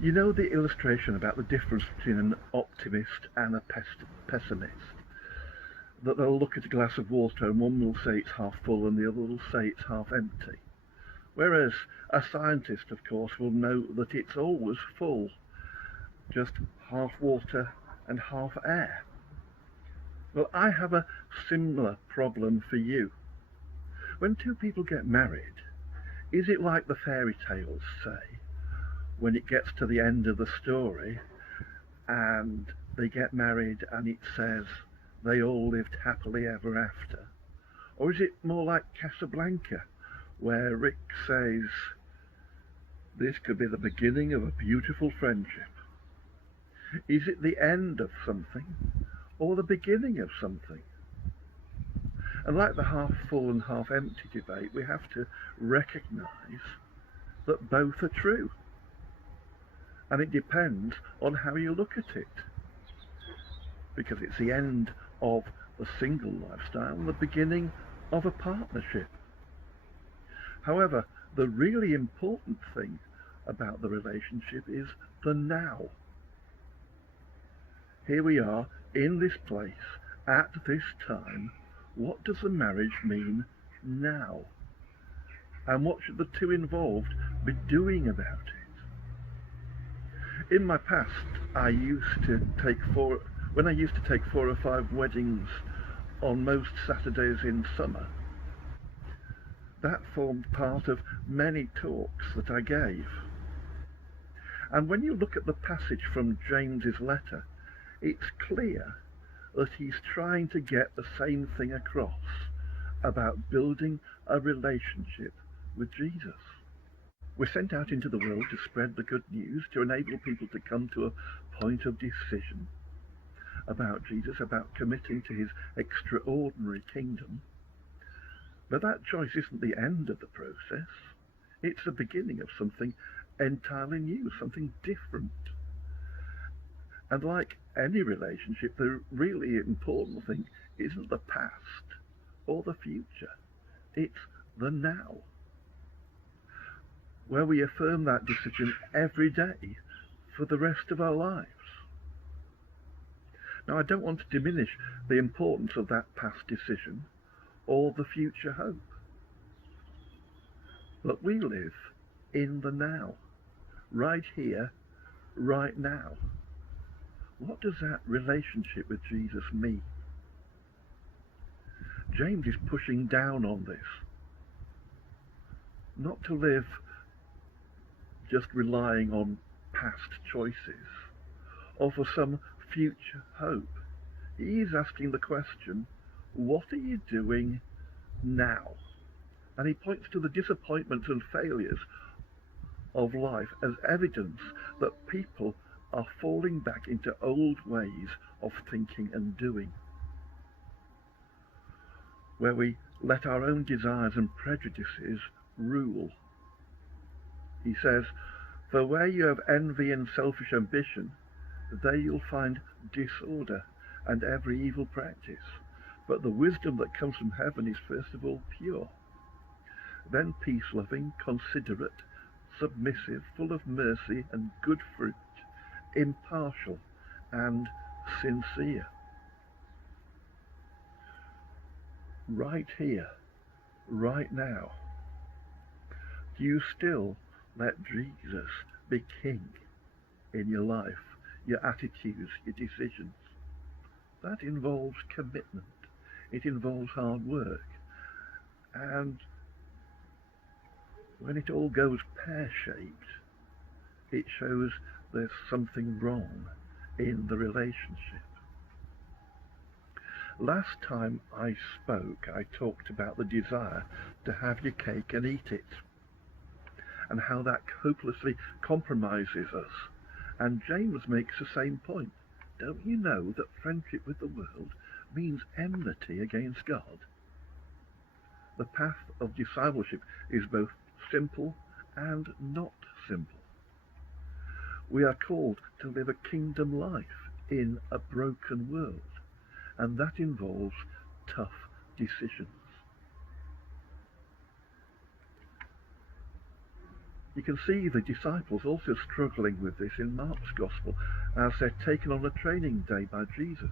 You know the illustration about the difference between an optimist and a pessimist? That they'll look at a glass of water and one will say it's half full and the other will say it's half empty. Whereas a scientist, of course, will know that it's always full, just half water and half air. Well, I have a similar problem for you. When two people get married, is it like the fairy tales say, when it gets to the end of the story and they get married and it says they all lived happily ever after? Or is it more like Casablanca, where Rick says, this could be the beginning of a beautiful friendship? Is it the end of something or the beginning of something? And like the half full and half empty debate, we have to recognise that both are true. And it depends on how you look at it. Because it's the end of the single lifestyle and the beginning of a partnership. However, the really important thing about the relationship is the now. Here we are in this place at this time. What does the marriage mean now? And what should the two involved be doing about it? In my past, when I used to take 4 or 5 weddings on most Saturdays in summer, that formed part of many talks that I gave. And when you look at the passage from James's letter, it's clear that he's trying to get the same thing across about building a relationship with Jesus. We're sent out into the world to spread the good news, to enable people to come to a point of decision about Jesus, about committing to his extraordinary kingdom. But that choice isn't the end of the process. It's the beginning of something entirely new, something different. And like any relationship, the really important thing isn't the past or the future. It's the now, where we affirm that decision every day for the rest of our lives. Now, I don't want to diminish the importance of that past decision or the future hope. But we live in the now, right here, right now. What does that relationship with Jesus mean? James is pushing down on this. Not to live just relying on past choices or for some future hope. He is asking the question, what are you doing now? And he points to the disappointments and failures of life as evidence that people are falling back into old ways of thinking and doing, where we let our own desires and prejudices rule. He says, for where you have envy and selfish ambition, there you'll find disorder and every evil practice. But the wisdom that comes from heaven is first of all pure, then peace-loving, considerate, submissive, full of mercy and good fruit, impartial and sincere. Right here, right now, do you still let Jesus be king in your life, your attitudes, your decisions? That involves commitment. It involves hard work. And when it all goes pear-shaped, it shows there's something wrong in the relationship. Last time I spoke, I talked about the desire to have your cake and eat it, and how that hopelessly compromises us. And James makes the same point. Don't you know that friendship with the world means enmity against God? The path of discipleship is both simple and not simple. We are called to live a kingdom life in a broken world, and that involves tough decisions. You can see the disciples also struggling with this in Mark's Gospel as they're taken on a training day by Jesus.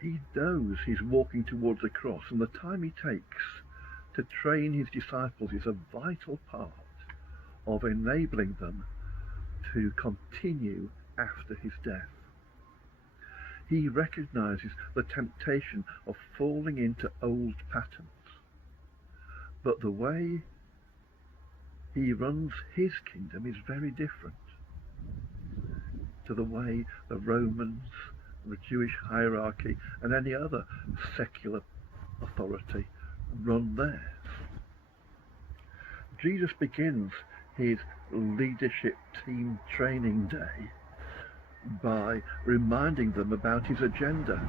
He knows he's walking towards the cross, and the time he takes to train his disciples is a vital part of enabling them to continue after his death. He recognizes the temptation of falling into old patterns, but the way he runs his kingdom is very different to the way the Romans, the Jewish hierarchy, and any other secular authority run theirs. Jesus begins his leadership team training day by reminding them about his agenda.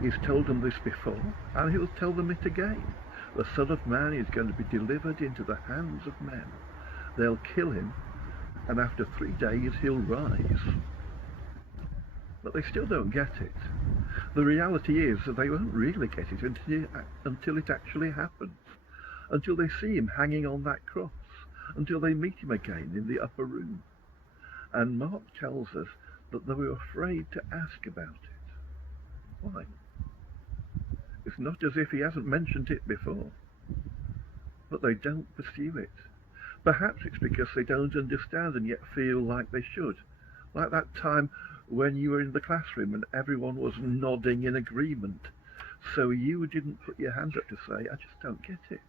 He's told them this before, and he'll tell them it again. The Son of Man is going to be delivered into the hands of men. They'll kill him, and after 3 days he'll rise. But they still don't get it. The reality is that they won't really get it until it actually happens, until they see him hanging on that cross, until they meet him again in the upper room. And Mark tells us that they were afraid to ask about it. Why? It's not as if he hasn't mentioned it before, but they don't pursue it. Perhaps it's because they don't understand and yet feel like they should. Like that time when you were in the classroom and everyone was nodding in agreement, so you didn't put your hand up to say, I just don't get it.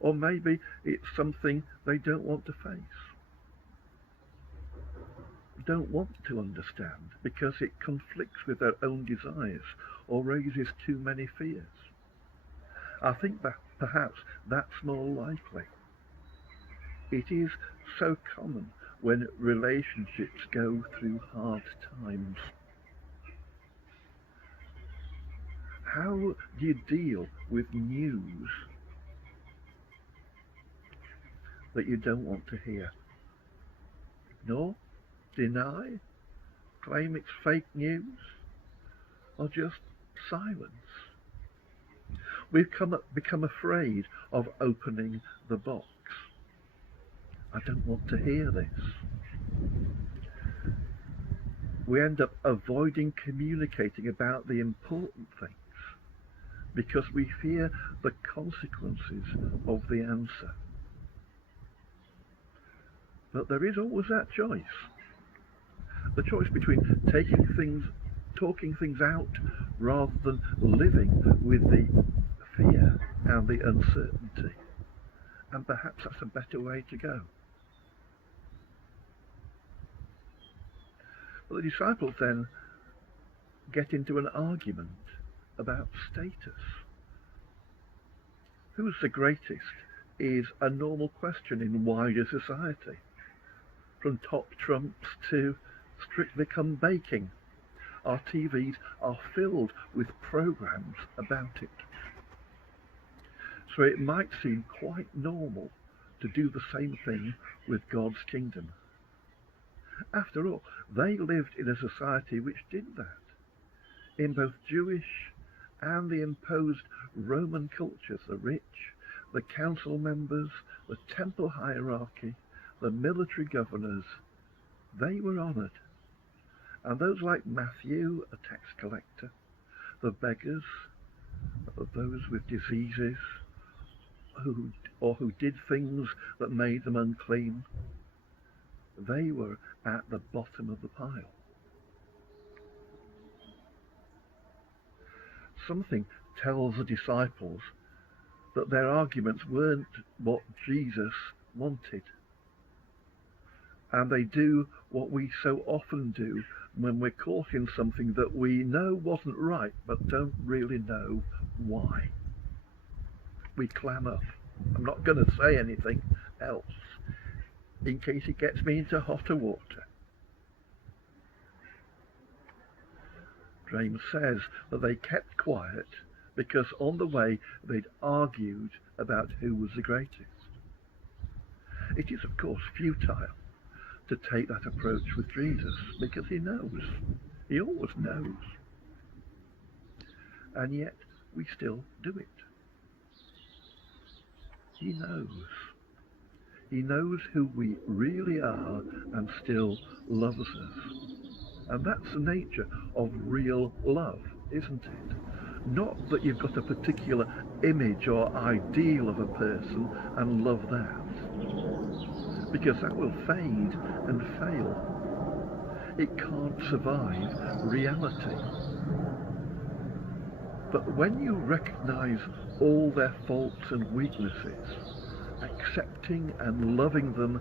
Or maybe it's something they don't want to face, don't want to understand because it conflicts with their own desires or raises too many fears. I think that perhaps that's more likely. It is so common when relationships go through hard times. How do you deal with news that you don't want to hear? Ignore? Deny? Claim it's fake news? Or just silence? We've become afraid of opening the box. I don't want to hear this. We end up avoiding communicating about the important things because we fear the consequences of the answer. But there is always that choice. The choice between talking things out rather than living with the fear and the uncertainty. And perhaps that's a better way to go. But the disciples then get into an argument about status. Who's the greatest is a normal question in wider society. From top trumps to Strictly Come Baking, our TVs are filled with programs about it. So it might seem quite normal to do the same thing with God's kingdom. After all, they lived in a society which did that. In both Jewish and the imposed Roman cultures, the rich, the council members, the temple hierarchy, the military governors, they were honoured. And those like Matthew, a tax collector, the beggars, those with diseases, who did things that made them unclean, they were at the bottom of the pile. Something tells the disciples that their arguments weren't what Jesus wanted. And they do what we so often do when we're caught in something that we know wasn't right, but don't really know why. We clam up. I'm not going to say anything else in case it gets me into hotter water. James says that they kept quiet because on the way they'd argued about who was the greatest. It is of course futile to take that approach with Jesus because he knows. He always knows. and yet we still do it. He knows. He knows who we really are and still loves us. And that's the nature of real love, isn't it? Not that you've got a particular image or ideal of a person and love that, because that will fade and fail. It can't survive reality. But when you recognize all their faults and weaknesses, accepting and loving them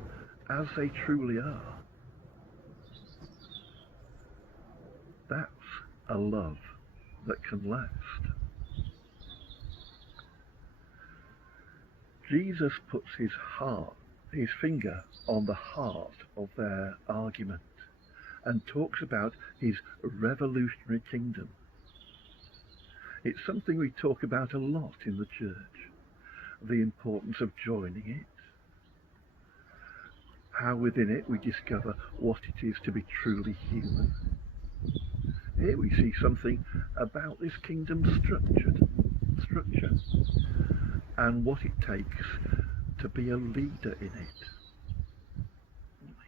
as they truly are, that's a love that can last. Jesus puts his finger on the heart of their argument and talks about his revolutionary kingdom. It's something we talk about a lot in the church, the importance of joining it, how within it we discover what it is to be truly human. Here we see something about this kingdom's structure and what it takes to be a leader in it.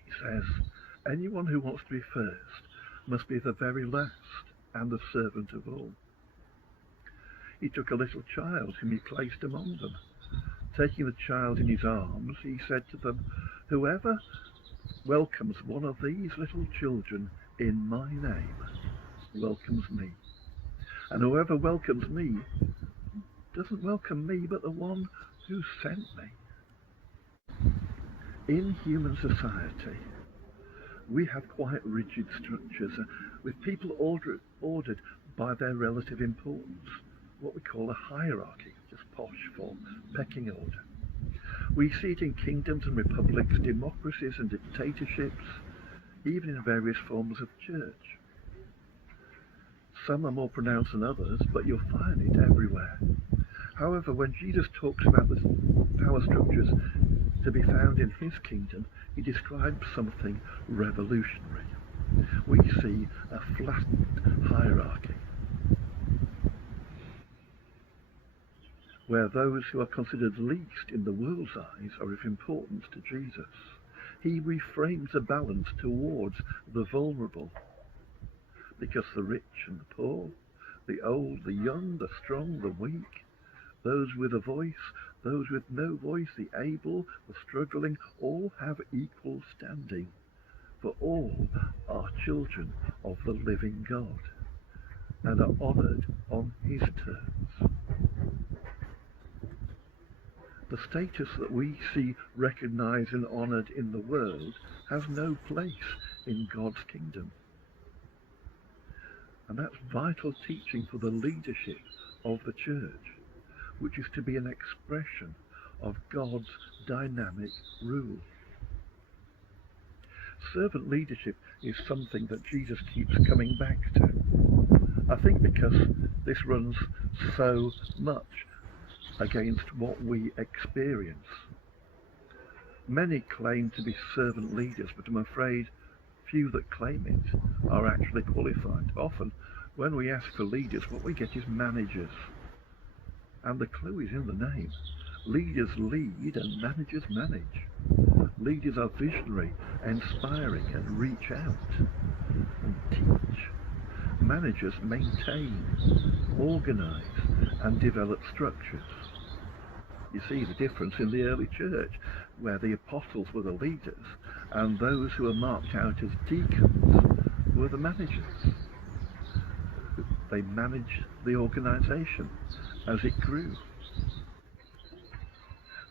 He says, anyone who wants to be first must be the very last and the servant of all. He took a little child whom he placed among them. Taking the child in his arms, he said to them, whoever welcomes one of these little children in my name welcomes me. And whoever welcomes me doesn't welcome me, but the one who sent me. In human society, we have quite rigid structures, with people ordered by their relative importance, what we call a hierarchy, just posh for pecking order. We see it in kingdoms and republics, democracies and dictatorships, even in various forms of church. Some are more pronounced than others, but you'll find it everywhere. However, when Jesus talks about the power structures to be found in his kingdom, he describes something revolutionary. We see a flattened hierarchy, where those who are considered least in the world's eyes are of importance to Jesus. He reframes the balance towards the vulnerable, because the rich and the poor, the old, the young, the strong, the weak, those with a voice, those with no voice, the able, the struggling, all have equal standing, for all are children of the living God and are honoured on his terms. The status that we see recognised and honoured in the world has no place in God's kingdom. And that's vital teaching for the leadership of the church, which is to be an expression of God's dynamic rule. Servant leadership is something that Jesus keeps coming back to. I think because this runs so much against what we experience. Many claim to be servant leaders, but I'm afraid few that claim it are actually qualified. Often, when we ask for leaders, what we get is managers. And the clue is in the name. Leaders lead and managers manage. Leaders are visionary, inspiring, and reach out and teach. Managers maintain, organise, and develop structures. You see the difference in the early church, where the apostles were the leaders, and those who were marked out as deacons were the managers. They managed the organisation as it grew.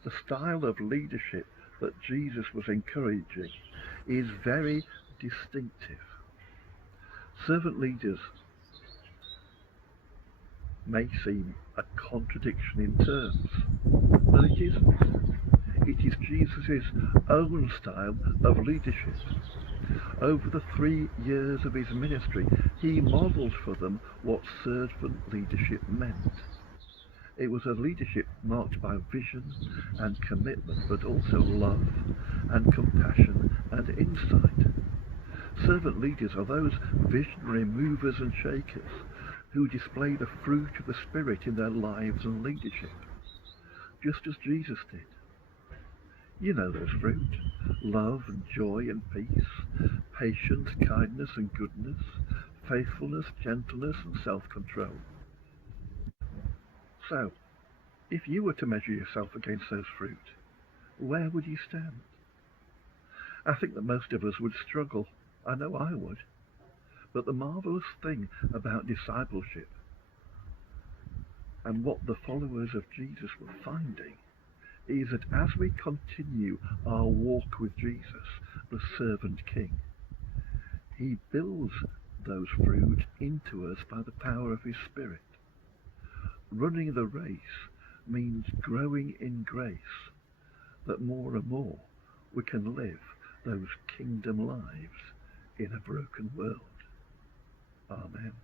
The style of leadership that Jesus was encouraging is very distinctive. Servant leaders may seem a contradiction in terms, but it isn't. It is Jesus' own style of leadership. Over the 3 years of his ministry, he modelled for them what servant leadership meant. It was a leadership marked by vision and commitment, but also love and compassion and insight. Servant leaders are those visionary movers and shakers who display the fruit of the Spirit in their lives and leadership, just as Jesus did. You know those fruit: love and joy and peace, patience, kindness and goodness, faithfulness, gentleness and self-control. So, if you were to measure yourself against those fruit, where would you stand? I think that most of us would struggle. I know I would. But the marvellous thing about discipleship, and what the followers of Jesus were finding, is that as we continue our walk with Jesus, the servant king, he builds those fruit into us by the power of his Spirit. Running the race means growing in grace, that more and more we can live those kingdom lives in a broken world. Amen.